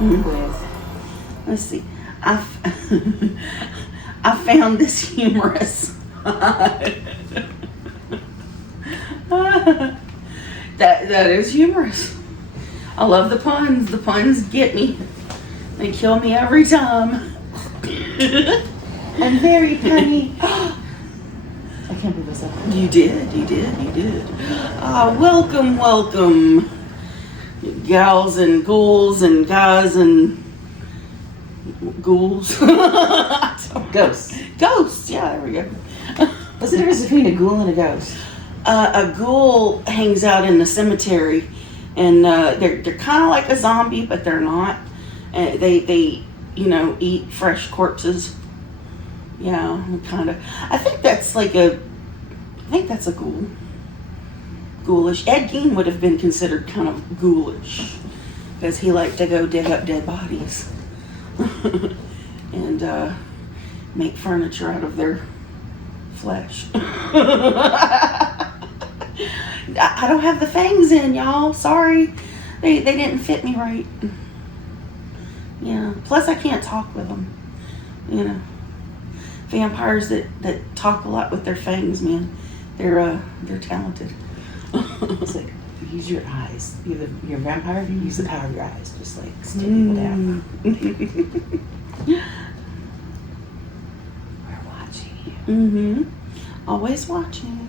with? Let's see. I found this humorous. That is humorous. I love the puns. The puns get me. They kill me every time. I'm very punny. I can't believe myself. You did. Welcome. Gals and ghouls and guys and ghouls. Ghosts, yeah, there we go. What's the difference between a ghoul and a ghost? A ghoul hangs out in the cemetery, and they're kind of like a zombie, but they're not. They eat fresh corpses. Yeah, kind of. I think that's a ghoul. Ghoulish. Ed Gein would have been considered kind of ghoulish because he liked to go dig up dead bodies and make furniture out of their flesh. I don't have the fangs in, y'all. Sorry. They didn't fit me right. Yeah. Plus, I can't talk with them. Vampires that talk a lot with their fangs, man. They're talented. It's like, use your eyes. You're a vampire, you use the power of your eyes. Just like stare people down. We're watching you. Mm-hmm. Always watching.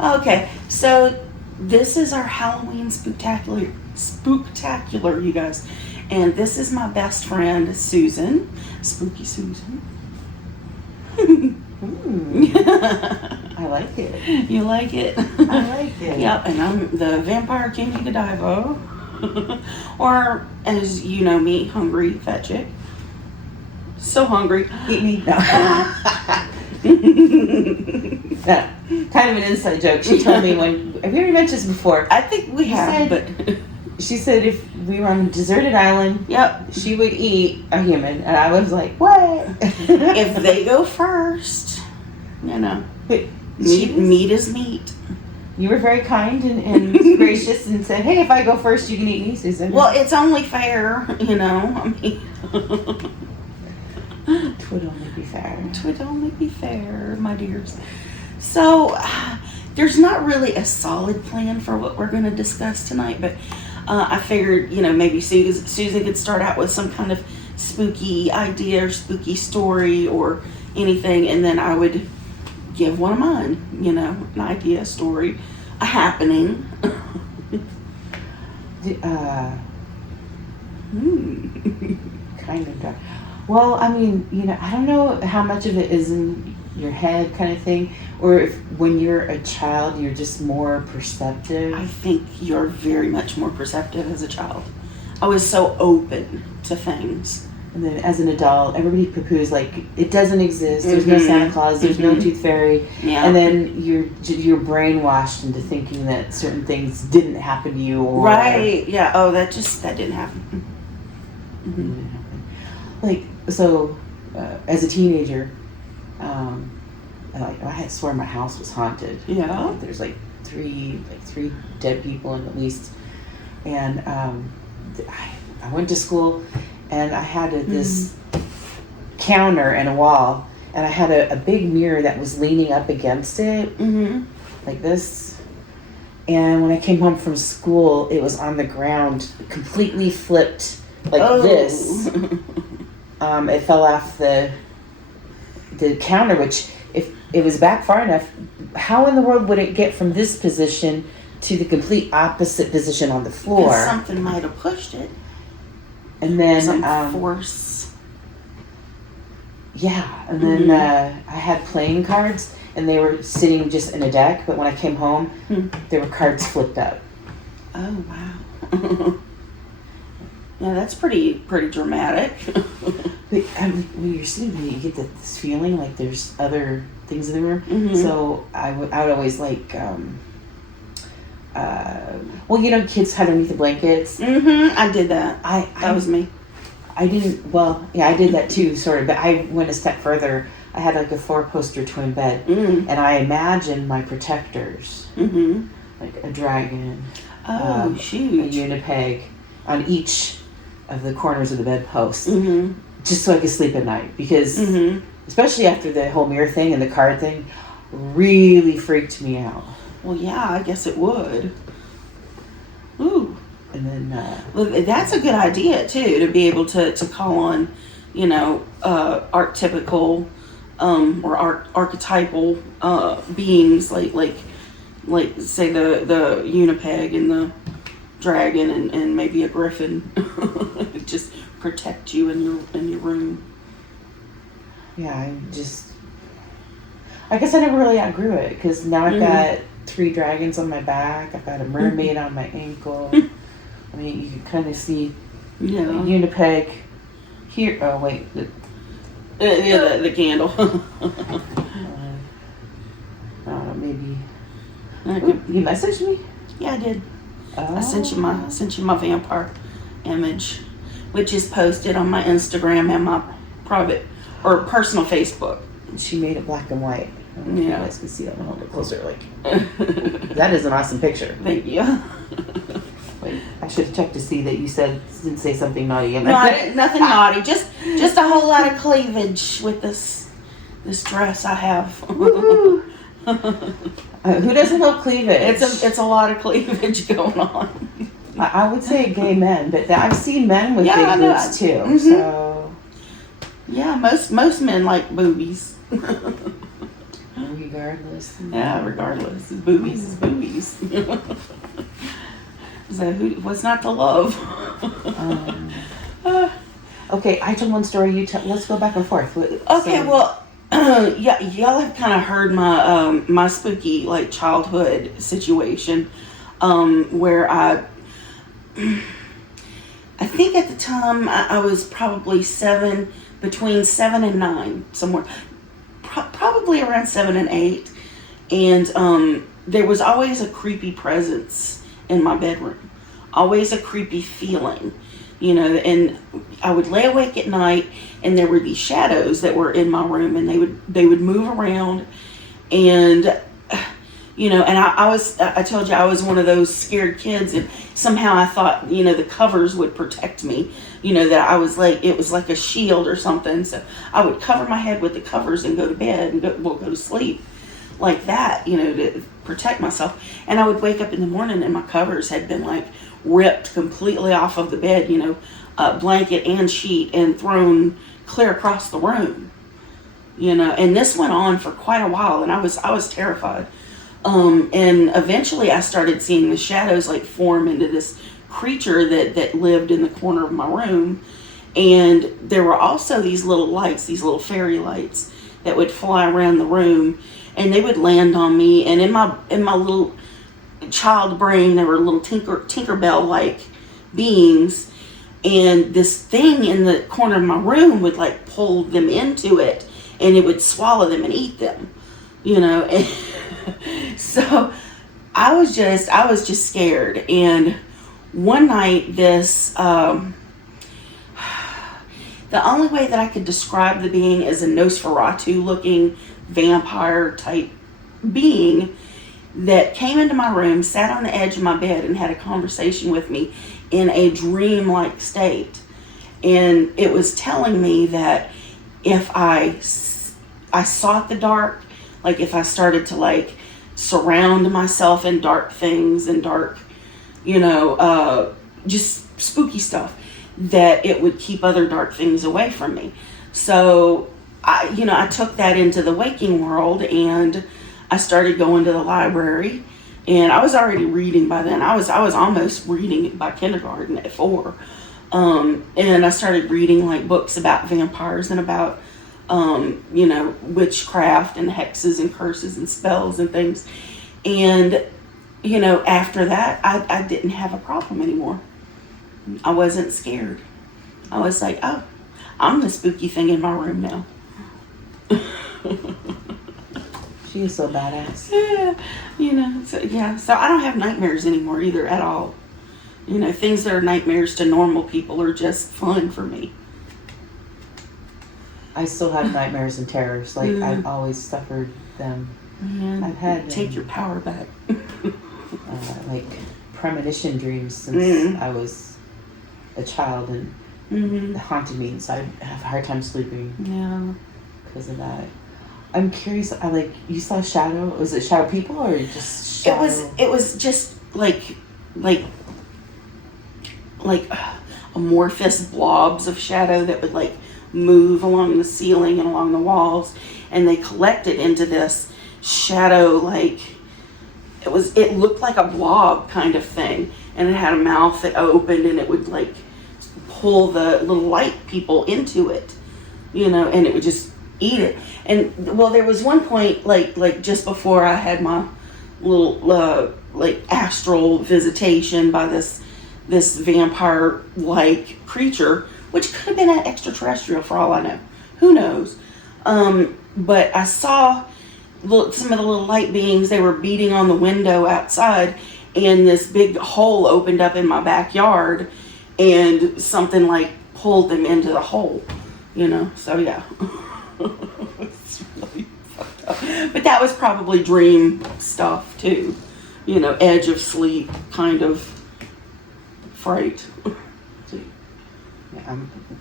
Okay, so this is our Halloween spooktacular, you guys. And this is my best friend, Susan. Spooky Susan. I like it. You like it? I like it. Yep, and I'm the vampire king of Godiva. Or, as you know me, hungry Fatchick. So hungry. Eat me. No. Kind of an inside joke. She told me have you already mentioned this before? I think we have, but she said if we were on a deserted island, yep, she would eat a human, and I was like, what? If they go first, meat is meat. You were very kind and gracious and said, hey, if I go first, you can eat me, Susan. Well, it's only fair, I mean. Twould only be fair. Twould only be fair, my dears. So, there's not really a solid plan for what we're going to discuss tonight, but I figured, maybe Susan could start out with some kind of spooky idea or spooky story or anything, and then I would give one of mine, an idea, a story, a happening. Kind of dark. Well, I mean, I don't know how much of it is in your head kind of thing, or if when you're a child, you're just more perceptive. I think you're very much more perceptive as a child. I was so open to things. And then as an adult, everybody poo-poos, like, it doesn't exist. There's no Santa Claus. There's no Tooth Fairy. Yeah. And then you're brainwashed into thinking that certain things didn't happen to you. Or, right. Yeah. Oh, that didn't happen. Mm-hmm. Like, so, as a teenager, I swore my house was haunted. Yeah. There's like three dead people at least. And I went to school, and I had this counter and a wall, and I had a big mirror that was leaning up against it, like this. And when I came home from school, it was on the ground, completely flipped like this. It fell off the counter, which if it was back far enough, how in the world would it get from this position to the complete opposite position on the floor? Something might have pushed it. And then some force. Yeah, and then I had playing cards, and they were sitting just in a deck. But when I came home, there were cards flipped up. Oh wow! Yeah, that's pretty dramatic. But when you're sleeping, you get this feeling like there's other things in the room. So I would always like. Kids hide underneath the blankets. I did that. That was me. I didn't. Well, yeah, I did that too, sort of. But I went a step further. I had like a 4-poster twin bed, and I imagined my protectors, like a dragon. Oh, a shoot. unipeg on each of the corners of the bedpost, Mm-hmm. just so I could sleep at night. Because, Mm-hmm. especially after the whole mirror thing and the card thing, really freaked me out. Well, yeah, I guess it would. Ooh. And then, Well, that's a good idea, too, to be able to call on, archetypical or archetypal beings like say the unipeg and the dragon and maybe a griffin. Just protect you in your room. yeah, I guess I never really outgrew it, because now I've got 3 dragons on my back. I've got a mermaid on my ankle. I mean, you can kind of see Yeah. a unipeg here. Oh, wait. The candle. Maybe. Okay. Ooh, you messaged me? Yeah, I did. Oh. I sent you my vampire image, which is posted on my Instagram and my private or personal Facebook. She made it black and white. I don't know if you Yeah. guys can see that. I'm gonna hold it closer. Like, that is an awesome picture. Thank you. Wait, I should have checked to see that you didn't say something naughty in there. No, I didn't, nothing naughty. Just a whole lot of cleavage with this dress I have. Woo-hoo. Who doesn't love cleavage? It's a lot of cleavage going on. I would say gay men, but I've seen men with Yeah, I big know. boobs too. Mhm. So Yeah, most men like boobies. regardless. Yeah, regardless, boobies is boobies. So what's not to love? Okay, I told one story. Let's go back and forth. Okay, well, yeah, y'all have kind of heard my my spooky childhood situation, where I think at the time I was probably between 7 and 9, somewhere, probably around 7 and 8, and there was always a creepy presence in my bedroom, always a creepy feeling. And I would lay awake at night, and there would be shadows that were in my room, and they would move around, and and I told you I was one of those scared kids, and somehow I thought the covers would protect me, that I was it was like a shield or something. So I would cover my head with the covers and go to bed and go to sleep like that, to protect myself. And I would wake up in the morning and my covers had been ripped completely off of the bed, blanket and sheet, and thrown clear across the room, and this went on for quite a while, and I was terrified. And eventually I started seeing the shadows form into this creature that lived in the corner of my room. And there were also these little lights, these little fairy lights that would fly around the room, and they would land on me. And in my little child brain, there were little Tinkerbell like beings, and this thing in the corner of my room would pull them into it, and it would swallow them and eat them, and so I was just scared. And one night the only way that I could describe the being is a Nosferatu looking vampire type being that came into my room, sat on the edge of my bed, and had a conversation with me in a dream-like state. And it was telling me that if I sought the dark, if I started to surround myself in dark things and dark, just spooky stuff, that it would keep other dark things away from me. So I took that into the waking world, and I started going to the library, and I was already reading by then. I was almost reading by kindergarten at 4. And I started reading books about vampires and about witchcraft and hexes and curses and spells and things. And after that I didn't have a problem anymore. I wasn't scared. I was oh, I'm the spooky thing in my room now. She is so badass. Yeah, so I don't have nightmares anymore either at all. Things that are nightmares to normal people are just fun for me. I still have nightmares and terrors. I've always suffered them. Man, I've had take your power back. premonition dreams since I was a child, and it haunted me, and so I have a hard time sleeping. Yeah. Because of that. I'm curious. You saw shadow. Was it shadow people or just shadow? It was just like amorphous blobs of shadow that would like move along the ceiling and along the walls, and they collected into this shadow, like it looked like a blob kind of thing, and it had a mouth that opened, and it would like pull the little light people into it, and it would just eat it. And well, there was one point like just before I had my little astral visitation by this vampire like creature, which could have been an extraterrestrial for all I know. Who knows? But I saw some of the little light beings. They were beating on the window outside, and this big hole opened up in my backyard, and something like pulled them into the hole, so yeah. It's really fucked up. But that was probably dream stuff too, edge of sleep kind of fright. Yeah,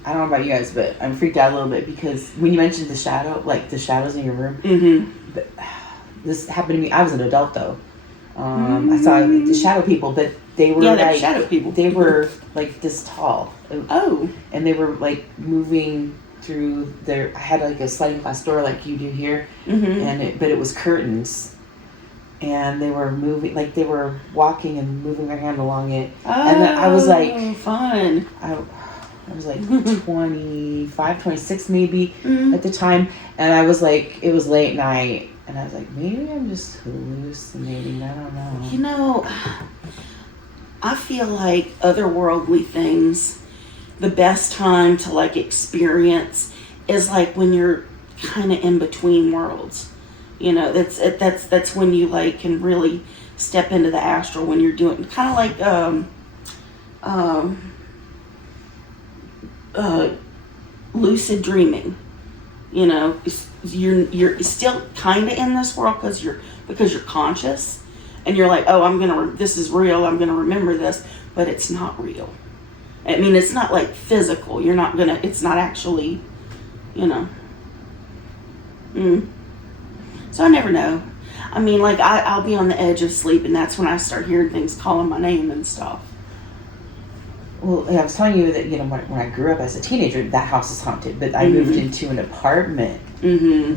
I don't know about you guys, but I'm freaked out a little bit because when you mentioned the shadow, like the shadows in your room, but this happened to me. I was an adult though. I saw the shadow people, but they were shadow people. They were like this tall. Oh, and they were like moving through I had like a sliding glass door like you do here, but it was curtains, and they were moving, like they were walking and moving their hand along it. Oh, and then I was like, fun. I was like 25, 26 maybe at the time, and I was like, it was late night, and I was like, maybe I'm just hallucinating. I don't know. I feel like otherworldly things, the best time to like experience is like when you're kind of in between worlds. That's when you like can really step into the astral, when you're doing kind of like lucid dreaming. You're still kind of in this world because you're conscious, and you're like, oh, this is real. I'm gonna remember this, but it's not real. I mean, it's not like physical. It's not actually, So I never know. I mean, like I'll be on the edge of sleep, and that's when I start hearing things calling my name and stuff. Well, I was telling you that, when I grew up as a teenager, that house is haunted, but I moved into an apartment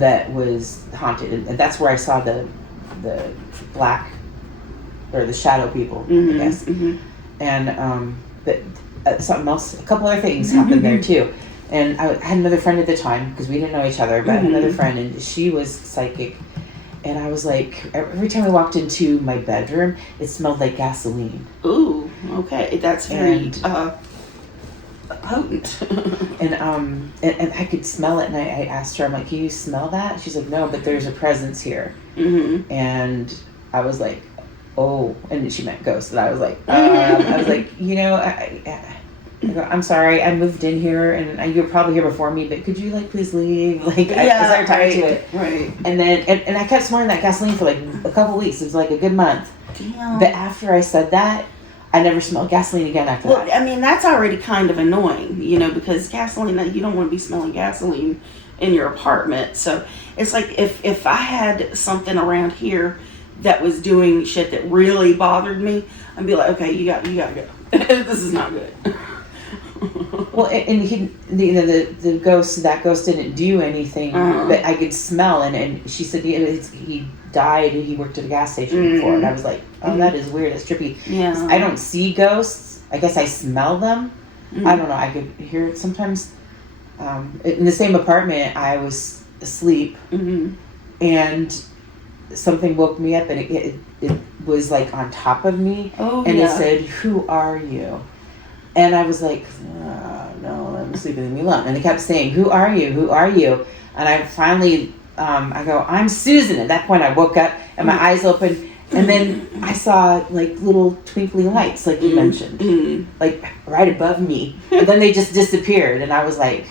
that was haunted, and that's where I saw the black, or the shadow people, I guess. And, but something else, a couple other things happened there too. And I had another friend at the time, because we didn't know each other, but I had another friend, and she was psychic. And I was like, every time I walked into my bedroom, it smelled like gasoline. Ooh, okay. That's very potent. and I could smell it, and I asked her, I'm like, can you smell that? She's like, no, but there's a presence here. And I was like, oh, and she meant ghost. And I was like, I go, I'm sorry, I moved in here, and you're probably here before me, but could you please leave? I started talking to it. Right. And then, and I kept smelling that gasoline for a couple weeks. It was a good month. Damn. But after I said that, I never smelled gasoline again after that. Well, I mean, that's already kind of annoying, because gasoline, you don't want to be smelling gasoline in your apartment. So it's like if I had something around here that was doing shit that really bothered me, I'd be like, okay, you gotta go. This is not good. Well, and the ghost, that ghost didn't do anything, but I could smell, and she said he died, and he worked at a gas station before, and I was like, oh, that is weird, it's trippy. Yeah. I don't see ghosts, I guess I smell them. I don't know, I could hear it sometimes. In the same apartment, I was asleep, and something woke me up, and it was on top of me, and it said, who are you? And I was like, no, I'm sleeping, leave me alone. And they kept saying, who are you? Who are you? And I finally, I go, I'm Susan. At that point, I woke up and my eyes opened. And then I saw little twinkling lights, like you mentioned, right above me. And then they just disappeared. And I was like,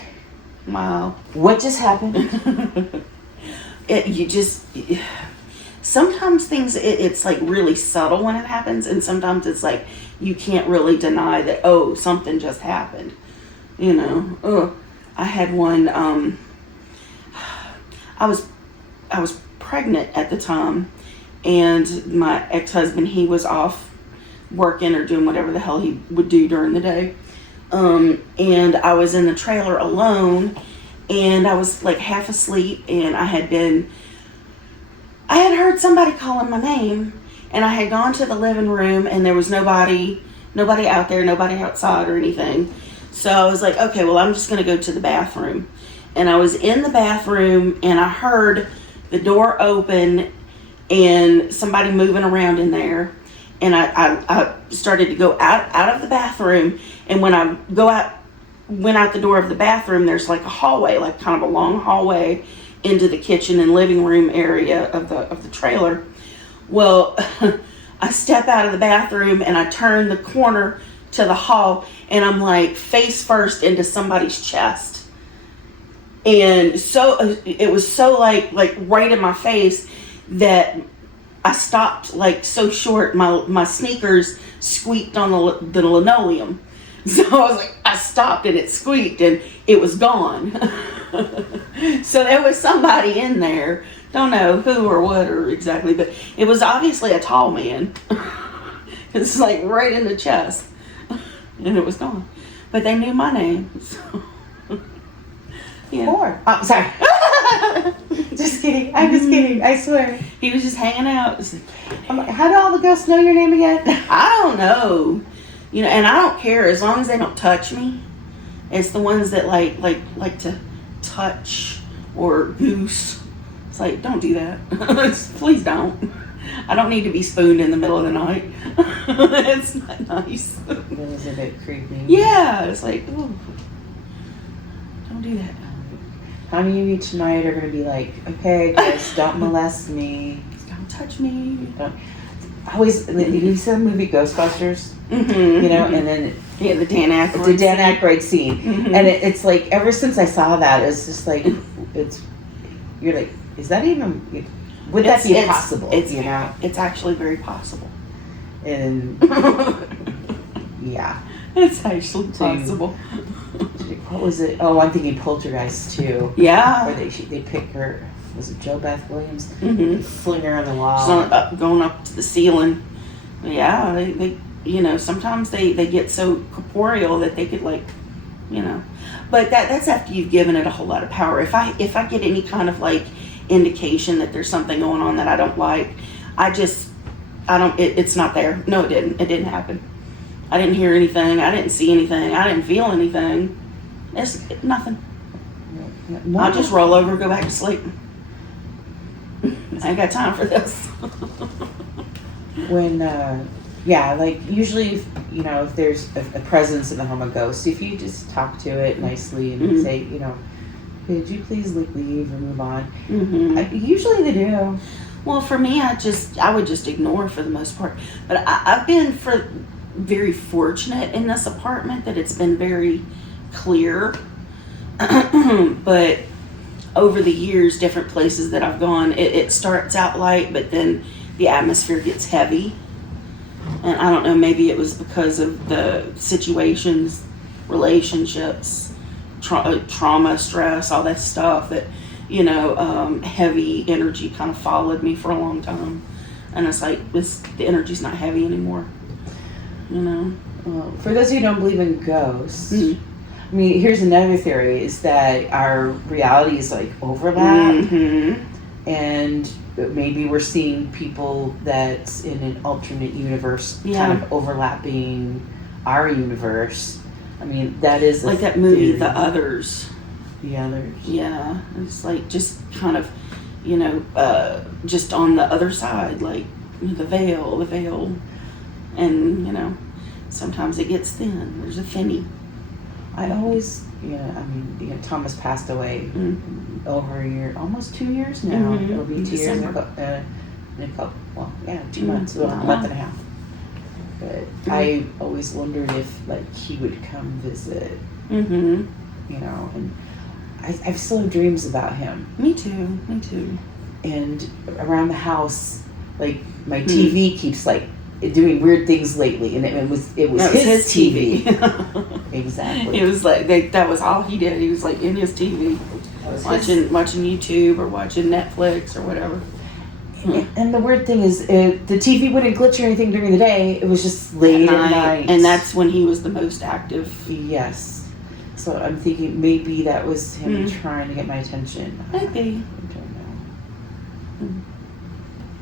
wow. What just happened? sometimes things, it's like really subtle when it happens, and sometimes it's like you can't really deny that, oh, something just happened. You know, I had one. I was pregnant at the time, and my ex-husband, he was off working or doing whatever the hell he would do during the day. And I was in the trailer alone, and I was like half asleep, and I had heard somebody calling my name, and I had gone to the living room, and there was nobody out there, nobody outside or anything. So I was like, okay, well, I'm just going to go to the bathroom. And I was in the bathroom, and I heard the door open and somebody moving around in there. And I started to go out of the bathroom. And when I went out the door of the bathroom, there's like a hallway, like kind of a long hallway into the kitchen and living room area of the trailer. Well, I step out of the bathroom and I turn the corner to the hall, and I'm like face first into somebody's chest. And so it was so like right in my face that I stopped like so short. My sneakers squeaked on the linoleum. So I was like, I stopped and it squeaked and it was gone. So there was somebody in there. Don't know who or what or exactly, but it was obviously a tall man. It's like right in the chest. And it was gone. But they knew my name. So. Yeah. Four. Oh, sorry. Just kidding. I'm just kidding. I swear. He was just hanging out. I'm like, how do all the ghosts know your name again? I don't know. You know, and I don't care as long as they don't touch me. It's the ones that like to touch or goose. It's like, don't do that. Please don't. I don't need to be spooned in the middle of the night. It's not nice. It was a bit creepy. Yeah, it's like, ooh, don't do that. How many of you tonight are going to be like, okay, guys, don't molest me. Don't touch me. Don't. I always, you saw the movie Ghostbusters? Mm-hmm. You know, and then yeah, the Dan Aykroyd. The Dan Aykroyd scene. Mm-hmm. And it's like, ever since I saw that, it's just like, you're like, is that even, would that be possible? You know? It's actually very possible. And, yeah. It's actually possible. What was it? Oh, I'm thinking Poltergeist too. Yeah. Where they pick her, was it Jo Beth Williams? Mm-hmm. Fling her on the wall. She's going up to the ceiling. Yeah, they you know, sometimes they get so corporeal that they could like, you know. But that's after you've given it a whole lot of power. If I get any kind of like indication that there's something going on that I don't like, it's not there. No, it didn't happen. I didn't hear anything. I didn't see anything. I didn't feel anything. It's nothing. No. I'll just roll over and go back to sleep. I ain't got time for this. When, like usually, if there's a presence in the home of ghosts, if you just talk to it nicely and Mm-hmm. say, could you please leave or move on? Mm-hmm. Usually they do. Well, for me, I would just ignore for the most part. But I've been very fortunate in this apartment that it's been very clear. But over the years, different places that I've gone, it starts out light, but then the atmosphere gets heavy. And I don't know, maybe it was because of the situations, relationships, trauma, stress, all that stuff that, heavy energy kind of followed me for a long time. And it's like, the energy's not heavy anymore. Well, for those of you who don't believe in ghosts, Mm-hmm. I mean, here's another theory, is that our realities like overlap, Mm-hmm. and maybe we're seeing people that's in an alternate universe Yeah. kind of overlapping our universe. I mean, that is Like that movie, theory. The Others. The Others. Yeah, it's like just kind of, just on the other side, like the veil, and sometimes it gets thin. There's a thinny. I always, Thomas passed away over a year, almost 2 years now. Mhm. It'll be 2 years in a couple, 2 months, well, a month and a half. But I always wondered if, he would come visit, Mm-hmm. and I still have dreams about him. Me too. and around the house, like my TV keeps like doing weird things lately, and it was his TV. Exactly. It was like that was all he did. He was like in his TV, watching YouTube or watching Netflix or whatever. And the weird thing is, the TV wouldn't glitch or anything during the day. It was just late at night. And that's when he was the most active. Yes. So I'm thinking maybe that was him trying to get my attention. Maybe.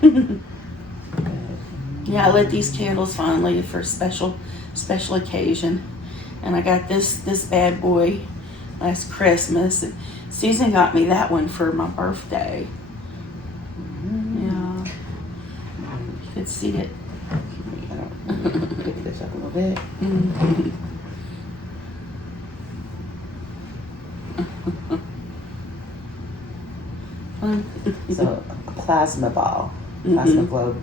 I don't know. Yeah, I lit these candles finally for a special occasion. And I got this bad boy last Christmas. And Susan got me that one for my birthday. Yeah. You could see it. I don't pick this up a little bit. So a plasma ball, plasma globe.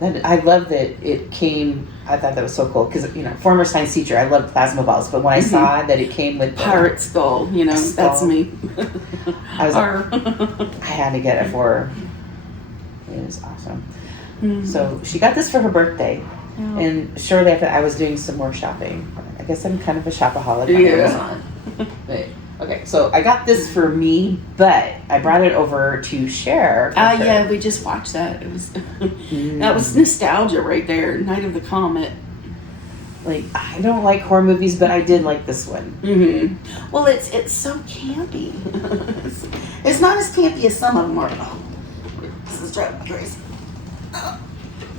I love that it came. I thought that was so cool because former science teacher, I love plasma balls. But when I saw that it came with pirate skull, that's me. I was like, I had to get it for her. It was awesome. So she got this for her birthday, and shortly after, I was doing some more shopping. I guess I'm kind of a shopaholic on Amazon. But, okay, so I got this for me, but I brought it over to share. Yeah, we just watched that. It was that was nostalgia right there. Night of the Comet. Like, I don't like horror movies, but I did like this one. Well, it's so campy. It's not as campy as some of them are. Oh, this is driving me crazy.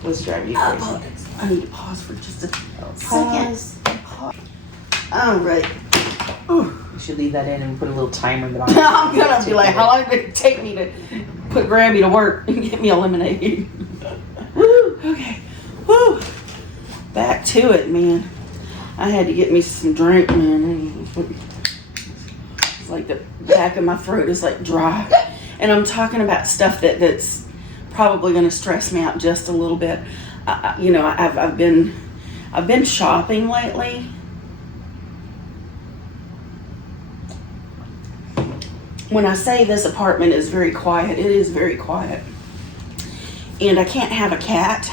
What's driving you crazy? I need to pause for just a second. All right. You should leave that in and put a little timer in the bottom. I'm gonna be like, how long did it take me to put Grabby to work and get me a lemonade? Woo. Okay. Woo. Back to it, man. I had to get me some drink, man. It's like the back of my throat is like dry, and I'm talking about stuff that's probably gonna stress me out just a little bit. I've been shopping lately. When I say this apartment is very quiet, it is very quiet. And I can't have a cat.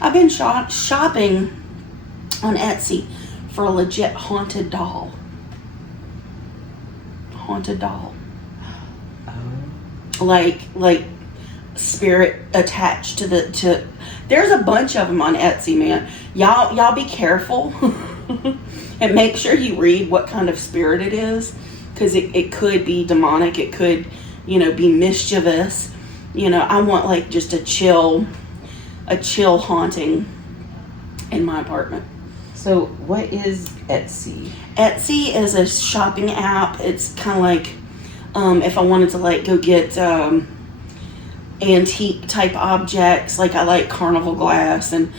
I've been shopping on Etsy for a legit haunted doll. Haunted doll. Like spirit attached to there's a bunch of them on Etsy, man. Y'all be careful. And make sure you read what kind of spirit it is, because it could be demonic. It could, be mischievous. I want like just a chill haunting in my apartment. So what is Etsy? Etsy is a shopping app. It's kind of like if I wanted to like go get antique type objects, like I like carnival glass and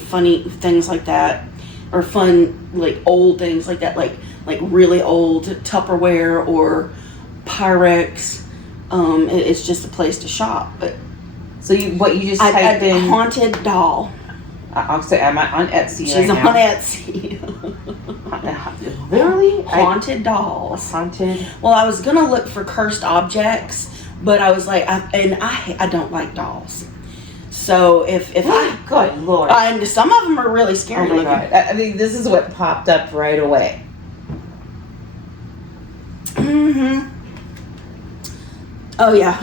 funny things like that. Or fun, like old things like that, like really old Tupperware or Pyrex. It's just a place to shop. But so you just typed in haunted doll. I'll say I'm on Etsy. She's on Etsy. Literally haunted dolls. Haunted. Well, I was gonna look for cursed objects, but I was like, I don't like dolls. So if good Lord, and some of them are really scary. Oh my God. I mean, this is what popped up right away. Oh yeah.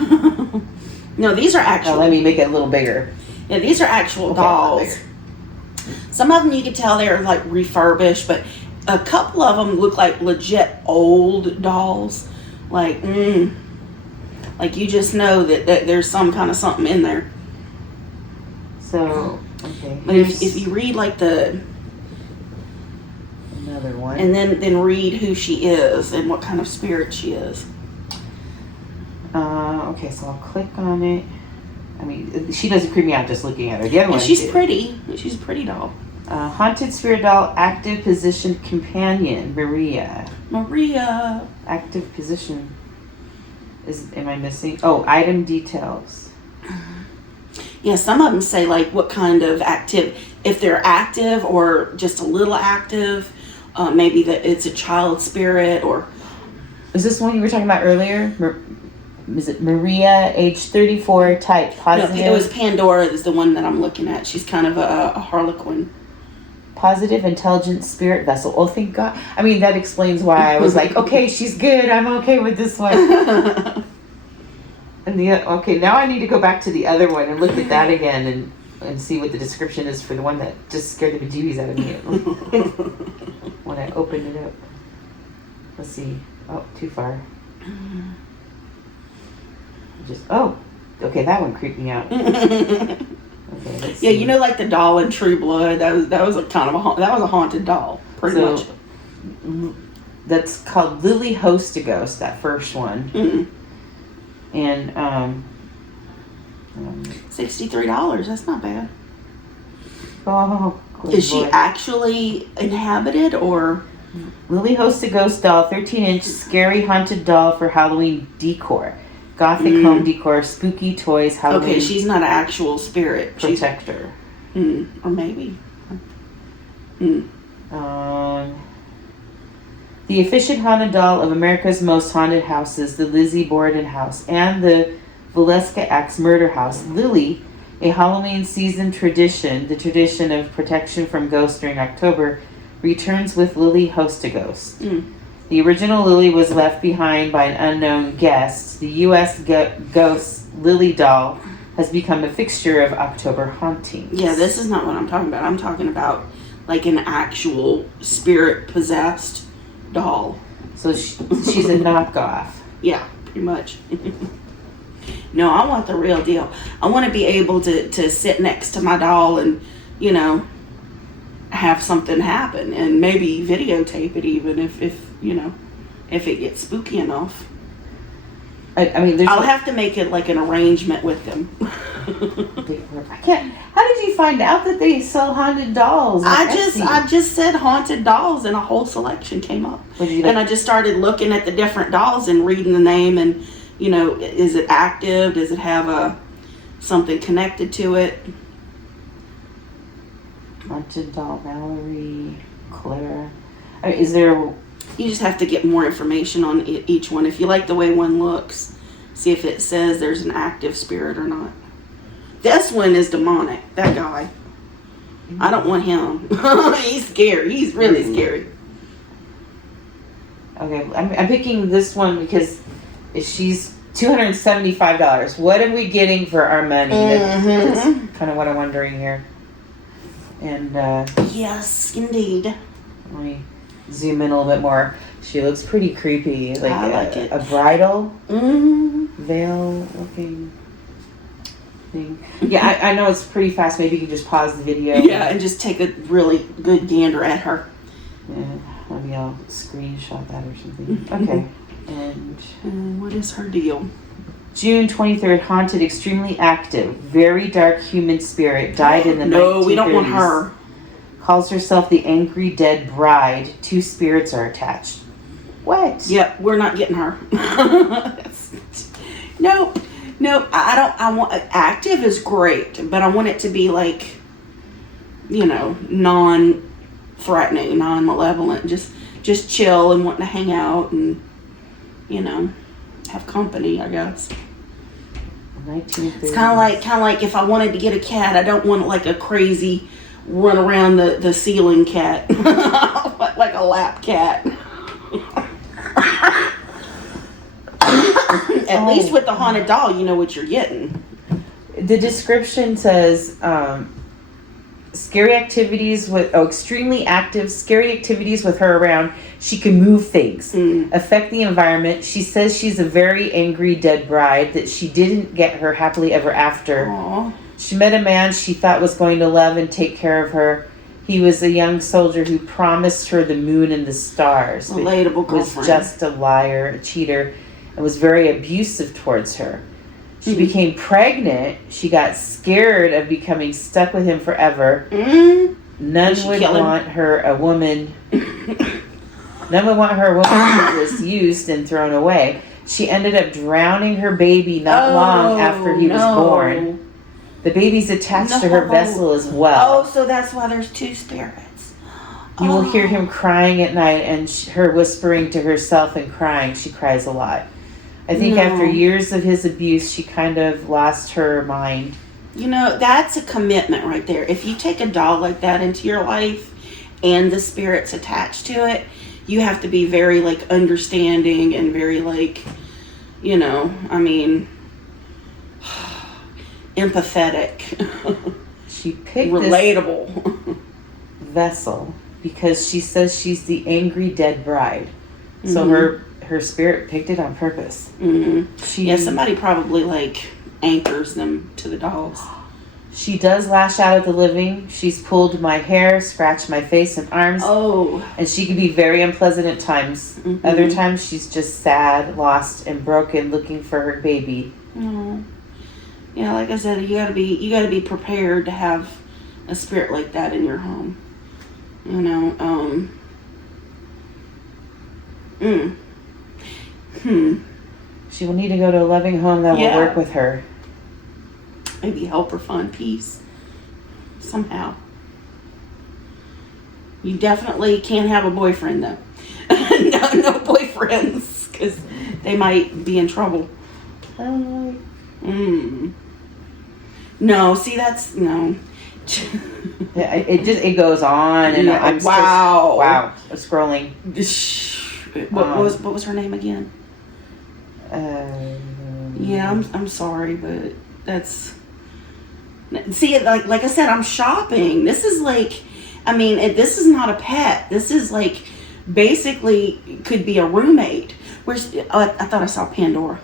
No, these are actual. Let me make it a little bigger. Yeah, these are actual dolls. Some of them you can tell they're like refurbished, but a couple of them look like legit old dolls. Like you just know that there's some kind of something in there. So, okay. But if you read like another one, and then read who she is and what kind of spirit she is. Okay, so I'll click on it. I mean, she doesn't creep me out just looking at her. The other one, she's pretty. She's a pretty doll. Haunted spirit doll, active position companion, Maria. Active position. Am I missing? Oh, item details. Yeah, some of them say like what kind of if they're active or just a little active, maybe that it's a child spirit or Is this one you were talking about earlier? Is it Maria, age 34, type positive? No, it was Pandora is the one that I'm looking at. She's kind of a harlequin. Positive, intelligent spirit vessel. Oh, thank God. I mean, that explains why I was like, okay, she's good. I'm okay with this one. And okay, now I need to go back to the other one and look at that again and see what the description is for the one that just scared the bejeebies out of me when I opened it up. Let's see. Oh, too far. Okay, that one creeped me out. Okay, let's see. You know, like the doll in True Blood. That was a kind of a haunted doll, pretty much. That's called Lily Hostaghost, that first one. Mm-hmm. And $63. That's not bad. Oh, is she actually inhabited or? Lily Hostaghost doll, 13-inch scary haunted doll for Halloween decor. Gothic home decor, spooky toys, Halloween. Okay, she's not an actual spirit. Protector. Or maybe. The efficient haunted doll of America's most haunted houses, the Lizzie Borden House, and the Valeska Axe Murder House. Lily, a Halloween season tradition, the tradition of protection from ghosts during October, returns with Lily Hostaghost. The original Lily was left behind by an unknown guest. The U.S. ghost Lily doll has become a fixture of October hauntings. Yeah, this is not what I'm talking about. I'm talking about like an actual spirit-possessed doll. So she's a knockoff. Yeah, pretty much. No, I want the real deal. I want to be able to sit next to my doll and, have something happen and maybe videotape it even if it gets spooky enough. I mean, I'll have to make it like an arrangement with them. I can't. How did you find out that they sell haunted dolls? I just said haunted dolls and a whole selection came up. And I just started looking at the different dolls and reading the name and, is it active? Does it have something connected to it? Haunted doll, Mallory, Claire. I mean, is there? You just have to get more information on each one. If you like the way one looks, see if it says there's an active spirit or not. This one is demonic. That guy. I don't want him. He's scary. He's really scary. Okay, I'm picking this one because she's $275. What are we getting for our money? That's kind of what I'm wondering here. And yes, indeed. Let me zoom in a little bit more. She looks pretty creepy. Like, I like it. A bridal veil looking thing. Yeah, I know it's pretty fast. Maybe you can just pause the video. Yeah, and just take a really good gander at her. Yeah, maybe I'll screenshot that or something. Okay. And what is her deal? June 23rd, haunted, extremely active, very dark human spirit, died in the 1930s. No, we don't want her. Calls herself the Angry Dead Bride. 2 spirits are attached. What? Yep, we're not getting her. Nope. I want active is great, but I want it to be like, non-threatening, non-malevolent, just chill and wanting to hang out and, have company, I guess. 1930s. It's kind of like if I wanted to get a cat, I don't want like a crazy run around the ceiling cat, like a lap cat. At least with the haunted doll, you know what you're getting. The description says, extremely active, scary activities with her around. She can move things, affect the environment. She says she's a very angry dead bride, that she didn't get her happily ever after. Aww. She met a man she thought was going to love and take care of her. He was a young soldier who promised her the moon and the stars. Relatable girlfriend. Was just a liar, a cheater, and was very abusive towards her. She became pregnant. She got scared of becoming stuck with him forever. None would want her a woman. None would want her a woman who was used and thrown away. She ended up drowning her baby not long after he was born. The baby's attached to her vessel as well. Oh, so that's why there's 2 spirits. You will hear him crying at night, and her whispering to herself and crying. She cries a lot. I think after years of his abuse, she kind of lost her mind. You know, that's a commitment right there. If you take a doll like that into your life and the spirit's attached to it, you have to be very, like, understanding and very, like, you know, I mean, empathetic. She picked relatable this vessel because she says she's the angry dead bride. So her spirit picked it on purpose. Somebody probably, like, anchors them to the dolls. She does lash out at the living. She's pulled my hair, scratched my face and arms. Oh. And she can be very unpleasant at times. Other times she's just sad, lost, and broken, looking for her baby. Oh. Yeah, like I said, you gotta be prepared to have a spirit like that in your home. You know, She will need to go to a loving home that will work with her. Maybe help her find peace somehow. You definitely can't have a boyfriend, though. no boyfriends, because they might be in trouble. No, see, that's no. Yeah, it goes on, and I'm wow. I'm scrolling. What was her name again? Yeah, I'm sorry, but that's. See, like I said, I'm shopping. This is like, I mean, this is not a pet. This is like, basically, could be a roommate. Where's? Oh, I thought I saw Pandora.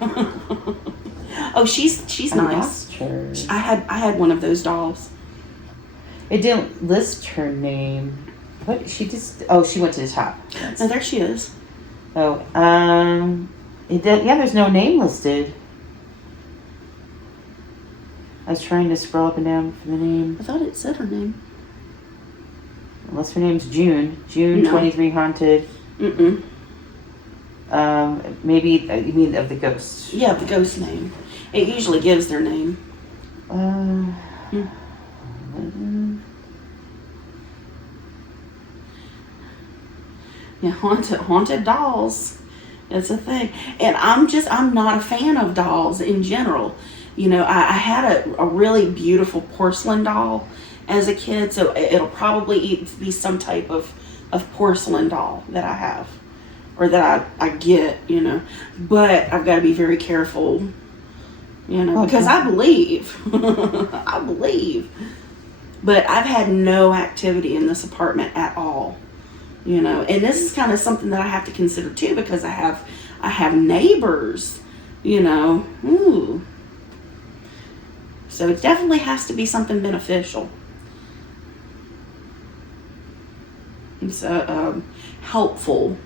Oh, she's nice. I had one of those dolls. It didn't list her name. What she just? Oh, she went to the top. Oh, there she is. Oh, it did, yeah. There's no name listed. I was trying to scroll up and down for the name. I thought it said her name. Unless her name's June. June 23 haunted. Maybe you mean of the ghost? Yeah, the ghost name. It usually gives their name. Yeah, haunted dolls. It's a thing. And I'm not a fan of dolls in general. You know, I had a really beautiful porcelain doll as a kid, so it'll probably be some type of porcelain doll that I have, or that I get, you know. But I've got to be very careful, you know, because I believe. I believe. But I've had no activity in this apartment at all, you know. And this is kind of something that I have to consider too, because I have neighbors, you know. Ooh. So it definitely has to be something beneficial. It's a helpful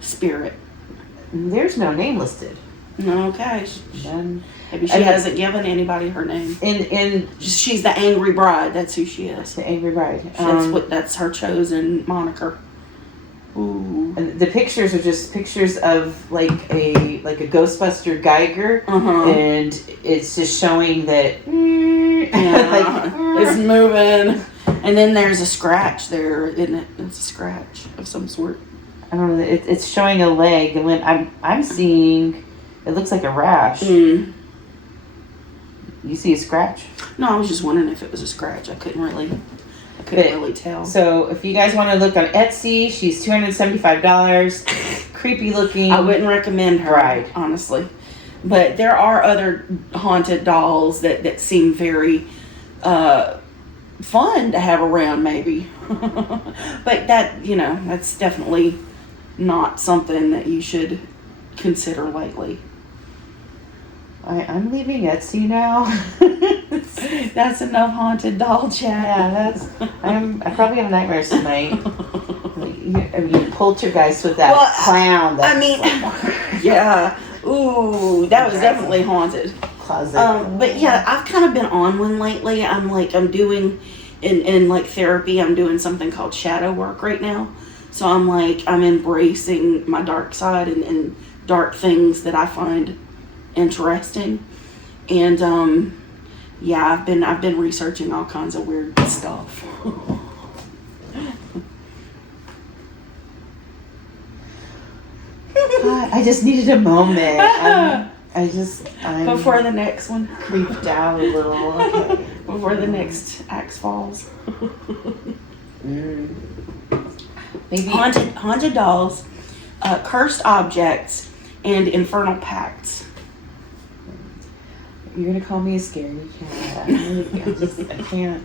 spirit. There's no name listed. Okay. Maybe she hasn't given anybody her name. She's the angry bride. That's who she is. The angry bride. That's her chosen moniker. Ooh. And the pictures are just pictures of like a Ghostbuster Geiger, and it's just showing that it's moving. And then there's a scratch there, isn't it? It's a scratch of some sort. I don't know. It's showing a leg, and when I'm seeing, it looks like a rash. You see a scratch? No, I was just wondering if it was a scratch. I couldn't really tell. So if you guys want to look on Etsy, she's $275. Creepy looking. I wouldn't recommend her, bride, honestly. But there are other haunted dolls that seem very fun to have around, maybe. But that, you know, that's definitely not something that you should consider lightly. I'm leaving Etsy now. That's enough haunted doll chat. Yeah, I probably have nightmares tonight. You poltergeist with that clown. Yeah. Ooh, that was definitely haunted. Closet. But yeah, I've kind of been on one lately. I'm doing in like therapy. I'm doing something called shadow work right now. So I'm embracing my dark side and dark things that I find interesting. And I've been researching all kinds of weird stuff. I just needed a moment. I'm before the next one. Creeped out a little. Okay. Before the next axe falls. Maybe haunted dolls, cursed objects, and infernal pacts. You're gonna call me a scaredy cat. I can't.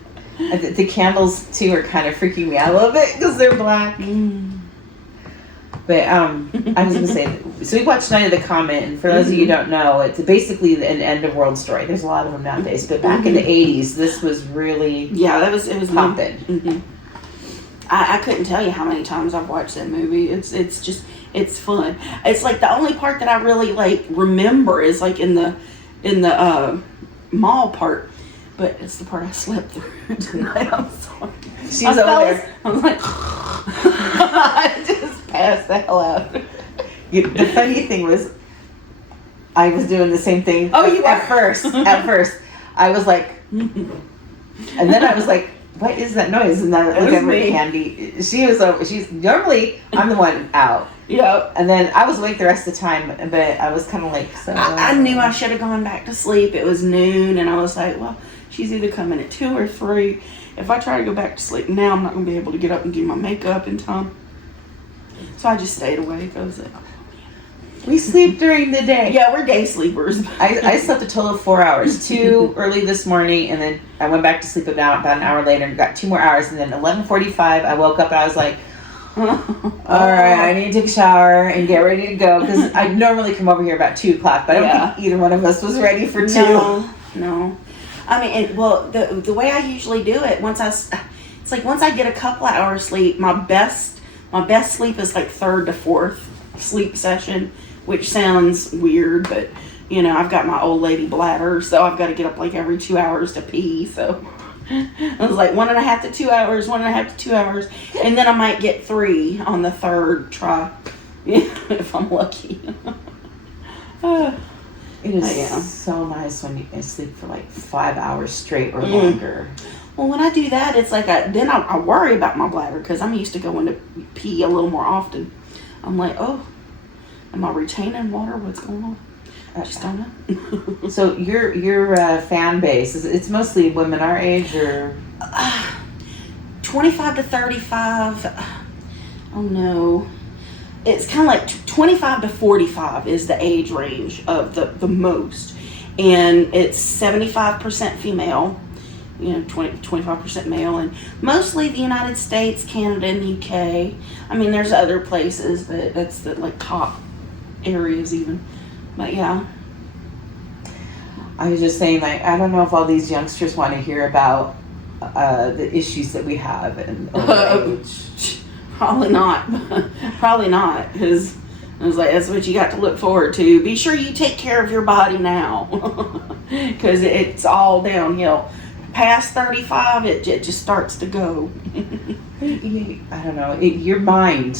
The candles too are kind of freaking me out a little bit because they're black. But I was gonna say, so we watched Night of the Comet, and for those of you who don't know, it's basically an end of world story. There's a lot of them nowadays, but back in the '80s, this was really it was popping. I couldn't tell you how many times I've watched that movie. It's fun. It's like the only part that I really like remember is like in the mall part, but it's the part I slept through tonight. I'm sorry. She's over there. I was like, I just passed the hell out. The funny thing was, I was doing the same thing. Oh, you were? At first, I was like, and then I was like, what is that noise? And then I looked over at Candy. She's normally I'm the one out. Yep. And then I was awake the rest of the time, but I was kind of like, so. I knew I should have gone back to sleep. It was noon, and I was like, well, she's either coming at 2 or 3. If I try to go back to sleep now, I'm not going to be able to get up and do my makeup in time. So I just stayed awake. I was like, we sleep during the day. Yeah, we're day sleepers. I slept a total of 4 hours. 2 early this morning, and then I went back to sleep about an hour later and got 2 more hours. And then 11:45, I woke up and I was like, all right, I need to take a shower and get ready to go. Because I normally come over here about 2 o'clock, but I don't think either one of us was ready for 2. No. I mean, the way I usually do it, once I get a couple of hours sleep, my best sleep is like 3rd to 4th sleep session. Which sounds weird, but you know, I've got my old lady bladder, so I've got to get up like every 2 hours to pee. So I was like 1.5 to 2 hours, 1.5 to 2 hours, and then I might get 3 on the 3rd try, if I'm lucky. It is so nice when you can sleep for like 5 hours straight or longer. Well, when I do that, it's like then I worry about my bladder because I'm used to going to pee a little more often. I'm like, oh. Am I retaining water? What's going on? I just don't know. So your fan base, it's mostly women our age, or 25 to 35. Oh no, it's kind of like 25 to 45 is the age range of the most, and it's 75% female. 25% male, and mostly the United States, Canada, and the UK. I mean, there's other places, but that's the like top areas even. But yeah. I was just saying, like, I don't know if all these youngsters want to hear about the issues that we have and age. Probably not. Probably not, because I was like, that's what you got to look forward to. Be sure you take care of your body now, because it's all downhill. Past 35, it just starts to go. I don't know. Your mind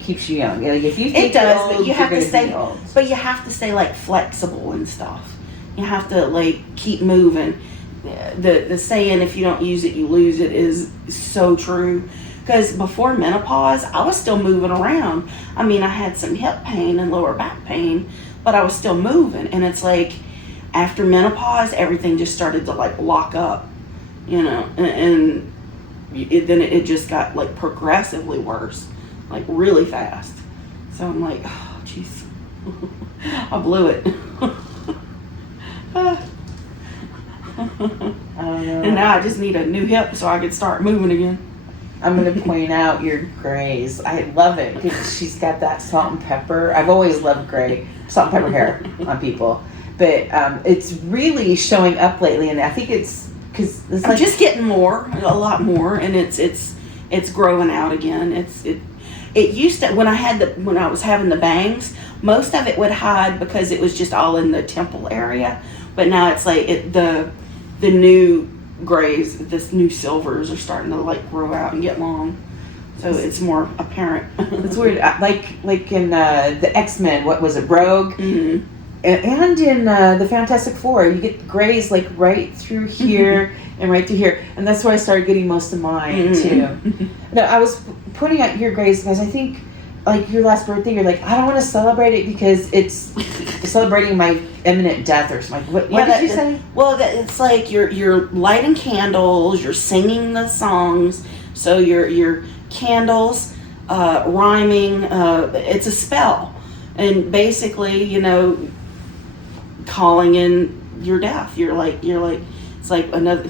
keeps you young. Like if you think it does, old, but you have to stay. Old. But you have to stay like flexible and stuff. You have to like keep moving. The saying, if you don't use it, you lose it, is so true. Because before menopause, I was still moving around. I mean, I had some hip pain and lower back pain, but I was still moving. And it's like, after menopause, everything just started to like lock up, and then it just got like progressively worse, like really fast. So I'm like, oh jeez, I blew it. And now I just need a new hip so I can start moving again. I'm going to point out your grays. I love it because she's got that salt and pepper. I've always loved gray, salt and pepper hair on people. But it's really showing up lately, and I think it's because it's I'm just getting a lot more, and it's growing out again. It used to when I was having the bangs, most of it would hide because it was just all in the temple area. But now it's like the new grays, this new silvers are starting to like grow out and get long, so it's more apparent. It's weird, like in the X-Men. What was it, Rogue? Mm-hmm. And in the Fantastic Four, you get grays like right through here and right through here, and that's where I started getting most of mine too. No, I was pointing out your grays because I think like your last birthday, you're like, I don't want to celebrate it because it's celebrating my imminent death or something. What did you say? Well, it's like you're lighting candles, you're singing the songs, so your candles, rhyming. It's a spell, and basically, you know, calling in your death. You're like it's like another.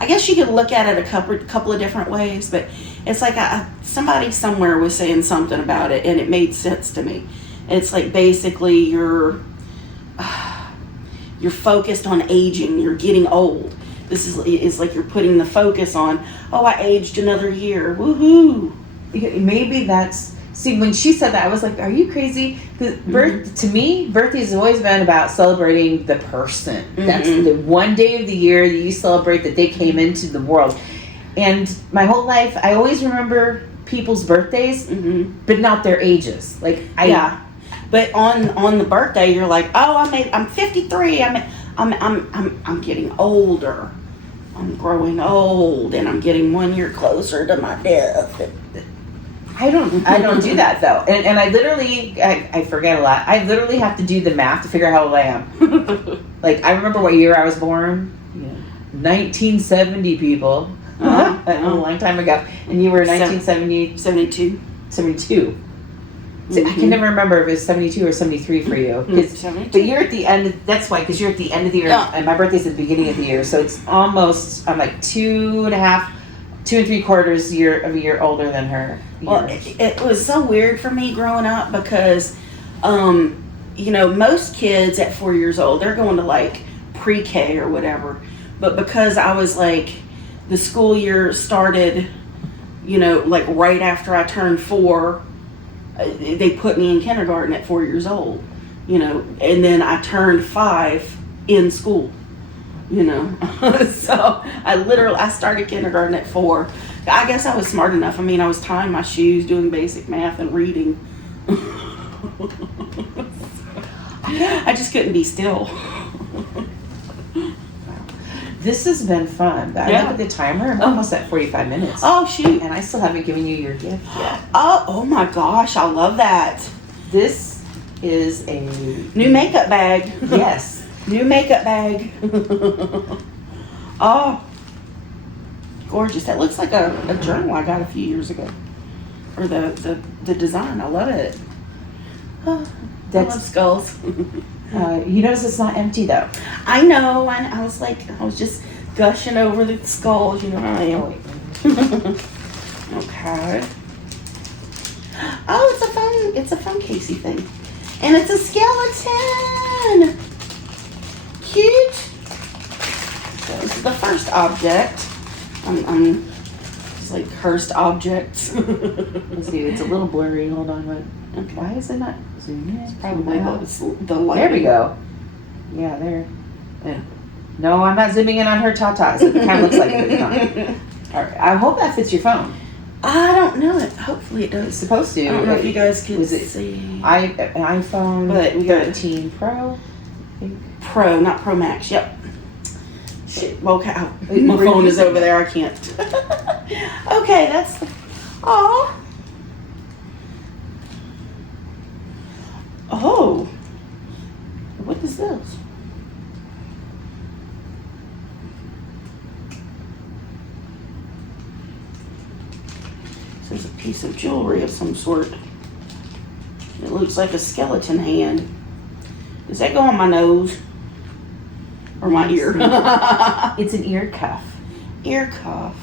I guess you could look at it a couple of different ways, but it's like somebody somewhere was saying something about it, and it made sense to me. It's like basically you're focused on aging. You're getting old. This is like you're putting the focus on. Oh, I aged another year. Woohoo! Maybe that's. See, when she said that, I was like, "Are you crazy?" To me, birthday has always been about celebrating the person. That's the one day of the year that you celebrate that they came into the world. And my whole life, I always remember people's birthdays, but not their ages. Like but on the birthday, you're like, oh, I'm 53. I'm getting older. I'm growing old, and I'm getting 1 year closer to my death. I don't do that though, and I literally I forget a lot. I literally have to do the math to figure out how old I am. Like I remember what year I was born. 1970, people. A long time ago, and you were 1970, 72. 72. See, I can never remember if it was 72 or 73 for you. But you're at the end. That's why, because you're at the end of the year, and my birthday's at the beginning of the year, so it's almost. I'm like 2 3/4 of a year older than her. Well, it was so weird for me growing up because, you know, most kids at 4 years old, they're going to like pre-K or whatever. But because I was like, the school year started, you know, like right after I turned 4, they put me in kindergarten at 4 years old, you know, and then I turned 5 in school. You know, so I started kindergarten at 4. I guess I was smart enough. I mean, I was tying my shoes, doing basic math and reading. I just couldn't be still. This has been fun. I look at the timer. I'm almost at 45 minutes. Oh, shoot. And I still haven't given you your gift yet. Oh my gosh. I love that. This is a new makeup bag. Yes. New makeup bag. Oh, gorgeous. That looks like a journal I got a few years ago. Or the design. I love it. Oh, I love skulls. You notice it's not empty though. I know. I was just gushing over the skulls. You know how I am. Okay. Oh, it's a phone casey thing. And it's a skeleton. Cute. So this is the first object. I'm just like cursed objects. Let's see, it's a little blurry. Hold on, okay. Why is it not zooming in? It's probably the light. There we go. Yeah, there. Yeah. No, I'm not zooming in on her tatas. It kind of looks like it, but it's not. All right. I hope that fits your phone. I don't know. Hopefully it does. It's supposed to. I don't know if you guys can see. An iPhone 13 Pro. Pro, not Pro Max. Yep. Shit. Okay. My phone is over there. I can't. Okay, that's. Oh. Oh. What is this? This is a piece of jewelry of some sort. It looks like a skeleton hand. Does that go on my nose? Or my ear? It's an ear cuff. Ear cuff.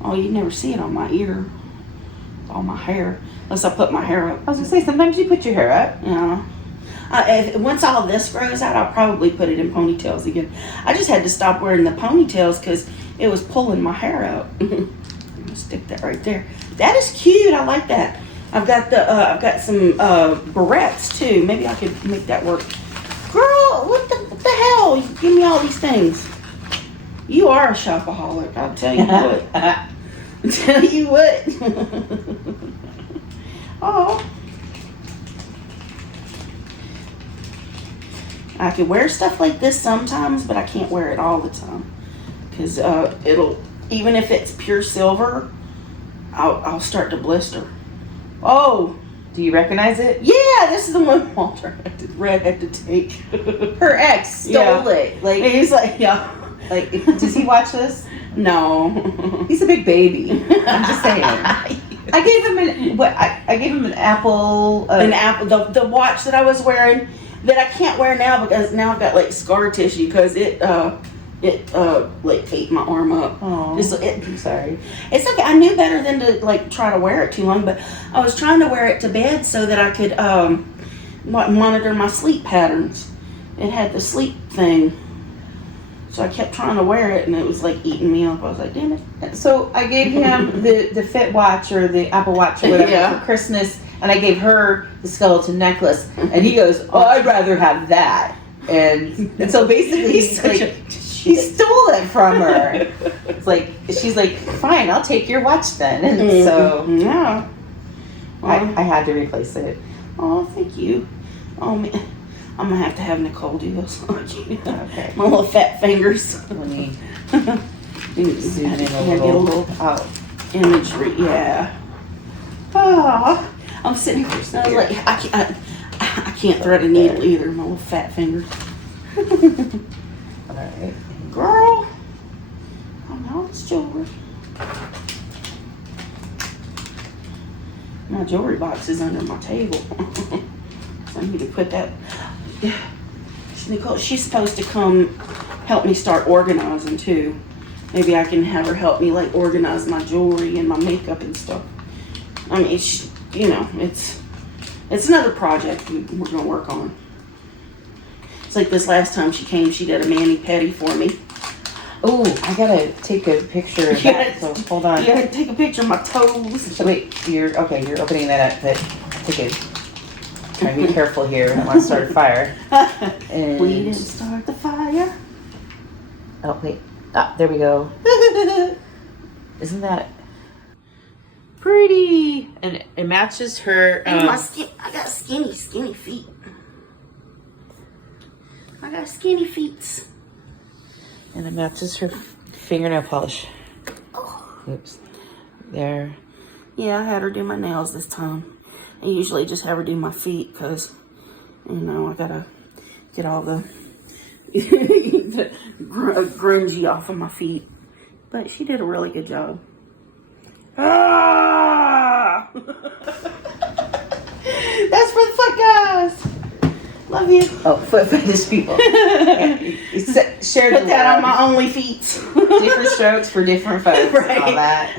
Oh, you never see it on my ear. All my hair. Unless I put my hair up. I was going to say, sometimes you put your hair up. Yeah. Once all this grows out, I'll probably put it in ponytails again. I just had to stop wearing the ponytails because it was pulling my hair out. I'm going to stick that right there. That is cute. I like that. I've got some barrettes too. Maybe I could make that work. Girl, what the hell? You give me all these things. You are a shopaholic. I'll tell you what. I'll tell you what. Oh. I can wear stuff like this sometimes, but I can't wear it all the time. Because it'll, even if it's pure silver, I'll start to blister. Oh, Do you recognize it? yeah, this is the one Red had to take. Her ex stole it. And Like, he's like, yeah. like, does he watch this? No. He's a big baby. I'm just saying. I gave him an Apple. An Apple. The watch that I was wearing that I can't wear now because now I've got like scar tissue because it like ate my arm up. Oh, I'm sorry. It's okay. I knew better than to like try to wear it too long, but I was trying to wear it to bed so that I could monitor my sleep patterns. It had the sleep thing, so I kept trying to wear it, and it was like eating me up. I was like, damn it. So I gave him the Fit Watch or the Apple Watch or whatever for Christmas, and I gave her the skeleton necklace, and he goes, "Oh, I'd rather have that." And so basically, he's like, he stole it from her. It's like, she's like, fine, I'll take your watch then. And so yeah, I had to replace it. Oh, thank you. Oh man, I'm gonna have to have Nicole do this. Okay. My little fat fingers. Let me Zoom in Get a a little little. imagery. Yeah. Oh, I'm sitting here. I was like, I can't thread a needle either. My little fat fingers. All right. Girl. Oh no, it's jewelry. My jewelry box is under my table. So I need to put that. Nicole, she's supposed to come help me start organizing too. Maybe I can have her help me like organize my jewelry and my makeup and stuff. I mean, it's another project we're gonna work on. It's like this last time she came, she did a mani-pedi for me. Oh, I gotta take a picture of that. So hold on. You gotta take a picture of my toes. So wait, you're opening that up, but take it. Try to be careful here. I don't want to start a fire. And We didn't start the fire. oh wait, there we go. Isn't that pretty? And it matches her. My skin. I got skinny feet. I got skinny feet. And it matches her fingernail polish. Oops. There. Yeah, I had her do my nails this time. I usually just have her do my feet because, you know, I gotta get all the, the grungy off of my feet. But she did a really good job. Ah! That's for the foot guys. Love you. Oh, foot fetish people. Share Put that on my only feet. Different strokes for different folks. Right. All that.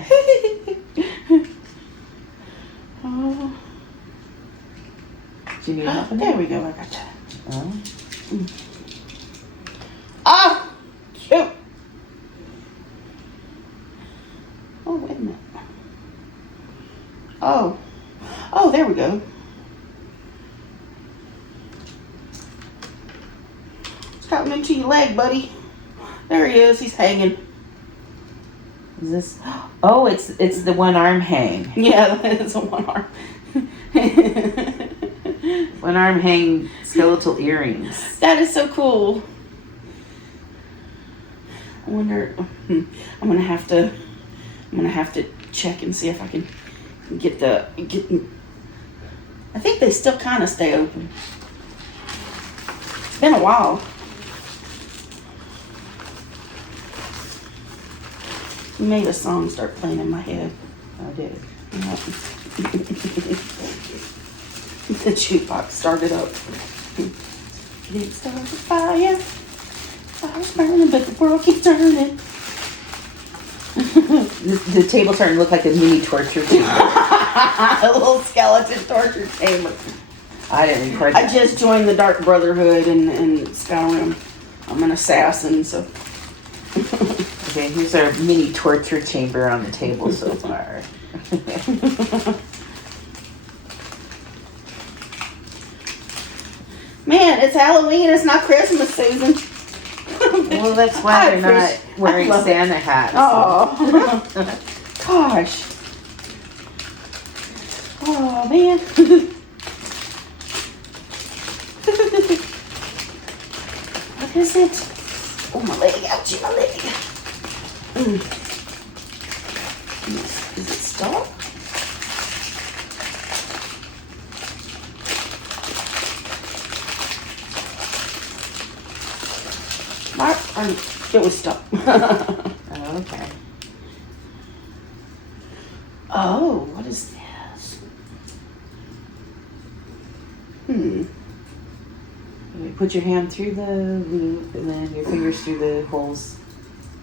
Oh. Do you need help? There we go. I got that. Oh. Ah! Shoot. Oh, wait a minute. Oh. Oh, there we go. Got him into your leg, buddy. There he is. He's hanging. Is this? Oh, it's the one arm hang. Yeah, it's a one arm. One arm hang skeletal earrings. That is so cool. I wonder. I'm gonna have to check and see if I can get. I think they still kind of stay open. It's been a while. You made a song start playing in my head. I did. Yeah. The jukebox started up. Didn't start the fire. Fire's burning, but the world keeps turning. The table's starting to look like a mini torture chamber. A little skeleton torture chamber. I didn't record that. I just joined the Dark Brotherhood in Skyrim. I'm an assassin, so. Okay, here's our mini torture chamber on the table so far. Man, it's Halloween. It's not Christmas, Susan. Well, that's why they're not wearing Santa hats. Oh, gosh. Oh, man. What is it? Oh, my leg. Ouchie, my leg. Is it stuck? It was stuck. Oh, okay. Oh, what is this? You put your hand through the loop and then your fingers through the holes.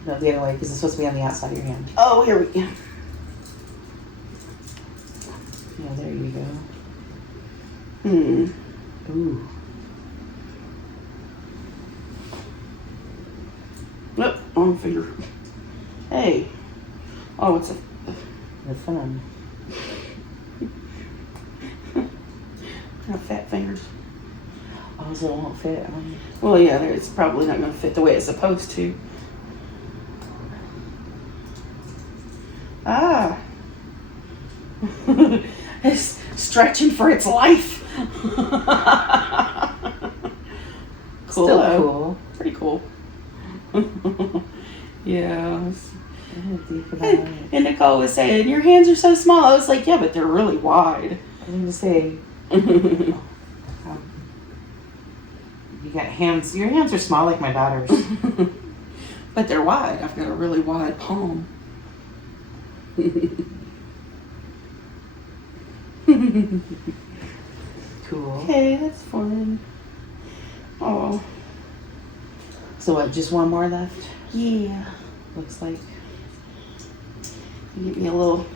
No, the other way, because it's supposed to be on the outside of your hand. Oh, here we go. Yeah, there you go. Ooh. Nope, wrong finger. Hey. Oh, it's The fun. I have fat fingers. Oh, so it won't fit on you. Well, yeah, it's probably not going to fit the way it's supposed to. Ah. It's stretching for its life. Cool. Still cool. Pretty cool. Yeah. And And Nicole was saying, your hands are so small. I was like, yeah, but they're really wide. I'm going to say, you got hands, your hands are small like my daughter's. But they're wide. I've got a really wide palm. Cool. Okay, that's fun. Oh. So what, just one more left? Yeah. Looks like. Get me a little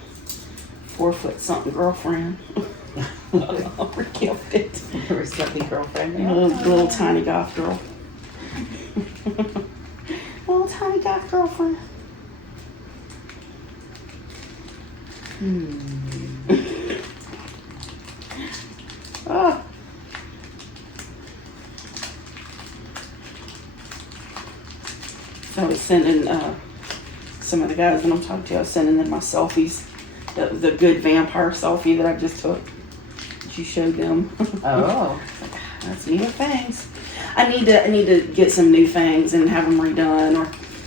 4-foot-something girlfriend. We're gifted. Or something girlfriend. A little tiny goth girl. Little tiny goth girlfriend. Oh. I was sending some of the guys that I'm talking to, I was sending them my selfies. The good vampire selfie that I just took. You showed them. Oh. That's new fangs. I need to get some new fangs and have them redone or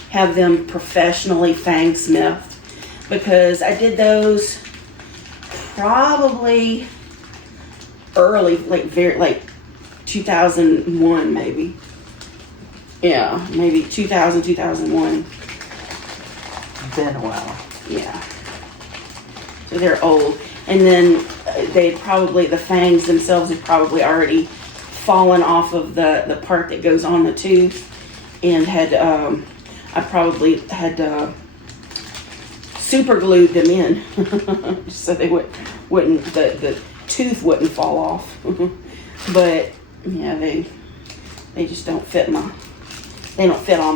have them professionally fang smithed, because I did those probably early, like 2001 maybe. Yeah, maybe 2001. Been a while. Yeah. So they're old. And then the fangs themselves had probably already fallen off of the part that goes on the tooth, and I probably had super glued them in so they wouldn't the tooth wouldn't fall off. But yeah, they just don't fit on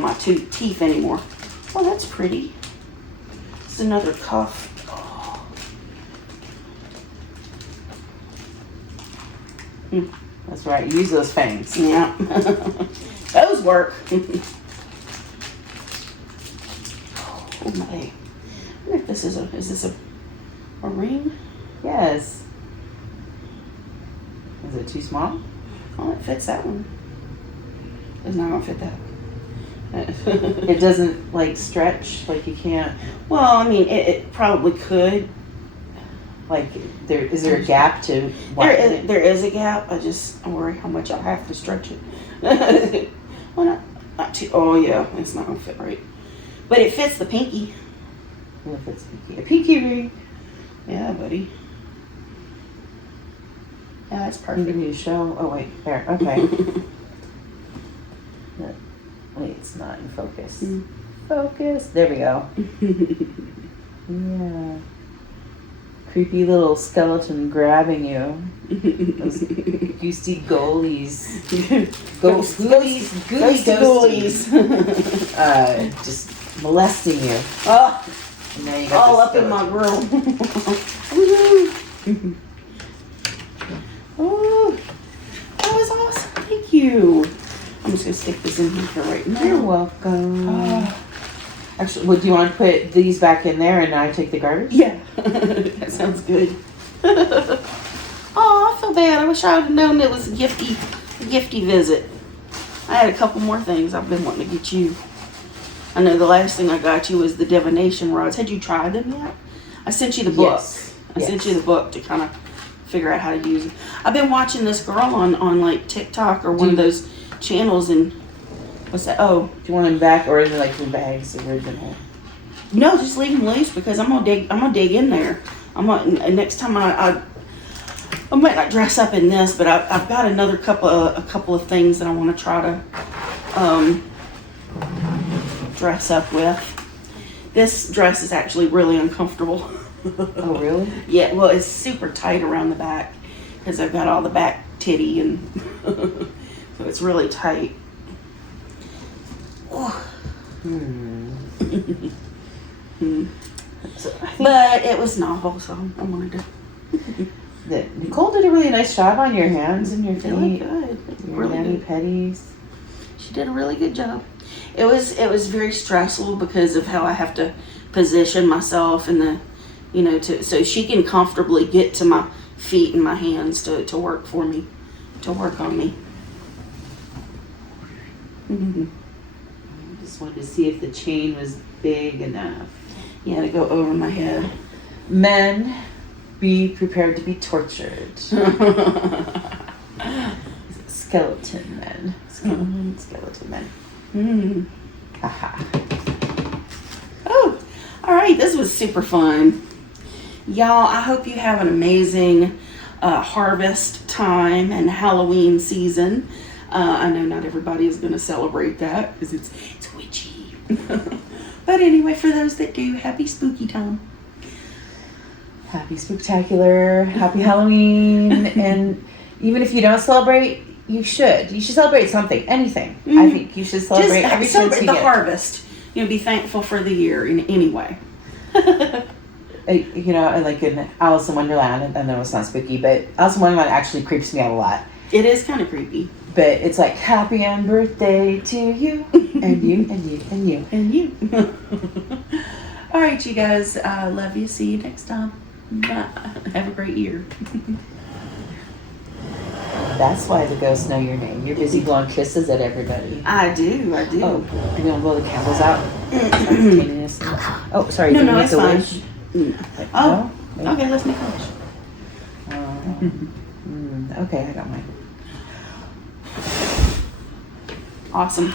my teeth anymore. Oh, that's pretty. It's another cuff. That's right. Use those fangs. Yeah. Those work. Oh my. I wonder if is this a ring? Yes. Is it too small? Oh, it fits that one. It's not gonna fit that. It doesn't like stretch, like you can't. Well, I mean, it probably could. Like, is there a gap to? There is a gap. I worry how much I'll have to stretch it. Well, not too. Oh yeah, it's not gonna fit right. But it fits the pinky. If it's pinky, a pinky ring. Yeah, buddy. Yeah, that's I'm perfect. giving you a show. Oh wait, there. Okay. No, wait, it's not in focus. Focus. There we go. Yeah. Creepy little skeleton grabbing you. Those goosey goalies. Ghoulies. Just molesting you. Oh, And now you got all this up in my skeleton. grill. Oh, that was awesome. Thank you. I'm just going to stick this in here for right now. You're welcome. Actually, do you want to put these back in there and I take the garbage? Yeah, that sounds good. Oh, I feel bad. I wish I would have known it was a gifty visit. I had a couple more things I've been wanting to get you. I know the last thing I got you was the divination rods. Had you tried them yet? I sent you the book. Yes. I sent you the book to kind of figure out how to use it. I've been watching this girl on like TikTok or one of those channels, and What's that? Oh, Do you want them back or in like the bags original? no, just leave them loose because I'm gonna dig in there. Next time I might not dress up in this, but I've got a couple of things that I want to try to dress up with. This dress is actually really uncomfortable. Oh, really? Yeah, well, it's super tight around the back because I've got all the back titty and so it's really tight. But it was novel, so I wanted to. Nicole did a really nice job on your hands and your feet. Really good. Your Really mani good. pedis. She did a really good job. It was very stressful because of how I have to position myself in the, so she can comfortably get to my feet and my hands to work for me, to work on me. I just wanted to see if the chain was big enough. Yeah, to go over my head. Men, be prepared to be tortured. Skeleton men. Skeleton men. Haha. Oh, all right. This was super fun. Y'all, I hope you have an amazing harvest time and Halloween season. I know not everybody is going to celebrate that because it's witchy. But anyway, for those that do, happy spooky time. Happy spooktacular. Happy Halloween. And even if you don't celebrate, you should. You should celebrate something. Anything. Mm-hmm. I think you should celebrate Just every chance celebrate you the get. harvest. Be thankful for the year in any way. Like in Alice in Wonderland, I know it's not spooky, but Alice in Wonderland actually creeps me out a lot. It is kind of creepy. But it's like, happy and birthday to you, and you, and you, and you. And you. All right, you guys. Love you. See you next time. Bye. Have a great year. That's why the ghosts know your name. You're busy blowing kisses at everybody. I do. Oh, you're going to blow the candles out? Oh, sorry. No, did you it's make a fine. wish? Oh, No? okay. Let's make a wish. Okay, I got mine. Awesome.